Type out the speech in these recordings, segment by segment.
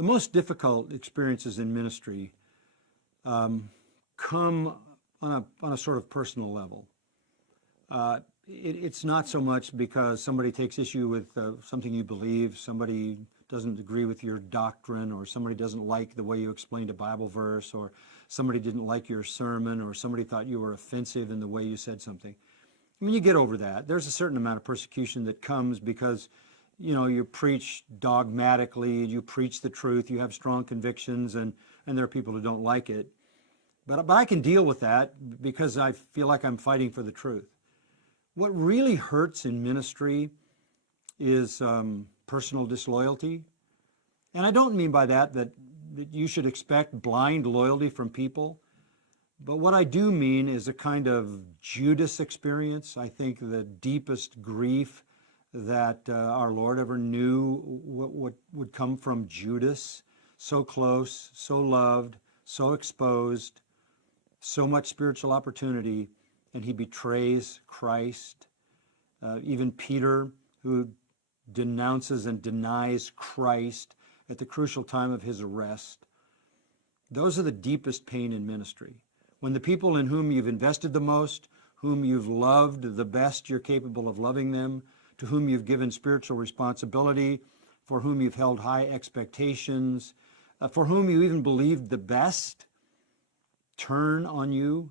The most difficult experiences in ministry come on a sort of personal level. It's not so much because somebody takes issue with something you believe, somebody doesn't agree with your doctrine, or somebody doesn't like the way you explained a Bible verse, or somebody didn't like your sermon, or somebody thought you were offensive in the way you said something. I mean, you get over that. There's a certain amount of persecution that comes because, you know, you preach dogmatically, you preach the truth, you have strong convictions, and there are people who don't like it. But I can deal with that because I feel like I'm fighting for the truth. What really hurts in ministry is personal disloyalty. And I don't mean by that you should expect blind loyalty from people. But what I do mean is a kind of Judas experience. I think the deepest grief that our Lord ever knew what would come from Judas. So close, so loved, so exposed, so much spiritual opportunity, and he betrays Christ. Even Peter, who denounces and denies Christ at the crucial time of his arrest. Those are the deepest pain in ministry. When the people in whom you've invested the most, whom you've loved the best you're capable of loving them, to whom you've given spiritual responsibility, for whom you've held high expectations, for whom you even believed the best, turn on you,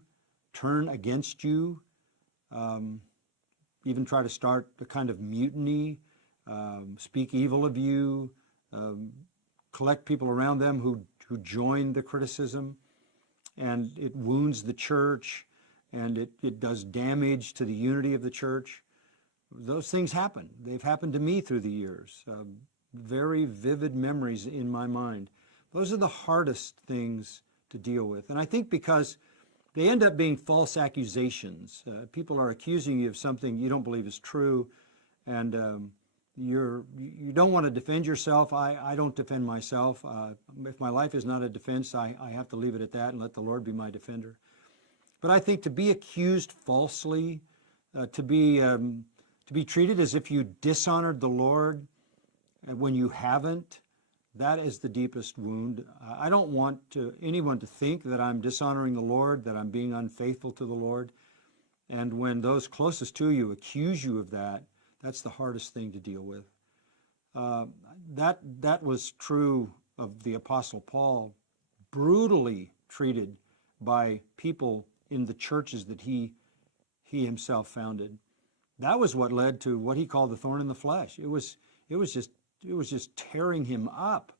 turn against you, even try to start a kind of mutiny, speak evil of you, collect people around them who join the criticism, and it wounds the church, and it does damage to the unity of the church. Those things happen. They've happened to me through the years. Very vivid memories in my mind. Those are the hardest things to deal with. And I think because they end up being false accusations. People are accusing you of something you don't believe is true, and you don't want to defend yourself. I don't defend myself. If my life is not a defense, I have to leave it at that and let the Lord be my defender. But I think to be accused falsely, to be treated as if you dishonored the Lord when you haven't, that is the deepest wound. I don't want anyone to think that I'm dishonoring the Lord, that I'm being unfaithful to the Lord. And when those closest to you accuse you of that, that's the hardest thing to deal with. That was true of the Apostle Paul, brutally treated by people in the churches that he himself founded. That was what led to what he called the thorn in the flesh. It was just tearing him up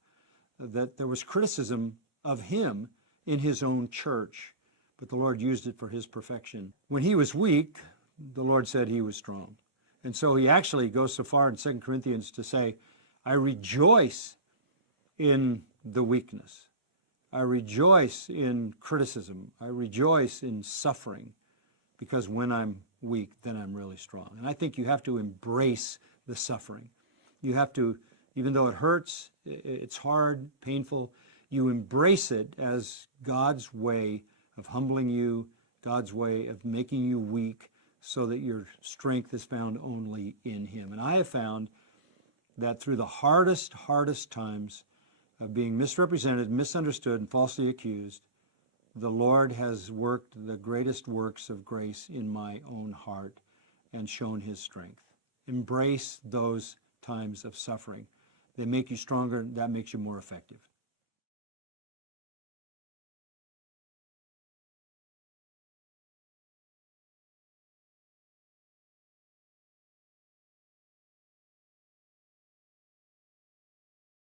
that there was criticism of him in his own church, but the Lord used it for his perfection. When he was weak, the Lord said he was strong. And so he actually goes so far in 2 Corinthians to say, I rejoice in the weakness. I rejoice in criticism. I rejoice in suffering, because when I'm weak, then I'm really strong. And I think you have to embrace the suffering. You have to, even though it hurts, it's hard, painful, you embrace it as God's way of humbling you, God's way of making you weak, so that your strength is found only in Him. And I have found that through the hardest times of being misrepresented, misunderstood, and falsely accused, the Lord has worked the greatest works of grace in my own heart and shown His strength. Embrace those times of suffering. They make you stronger. That makes you more effective.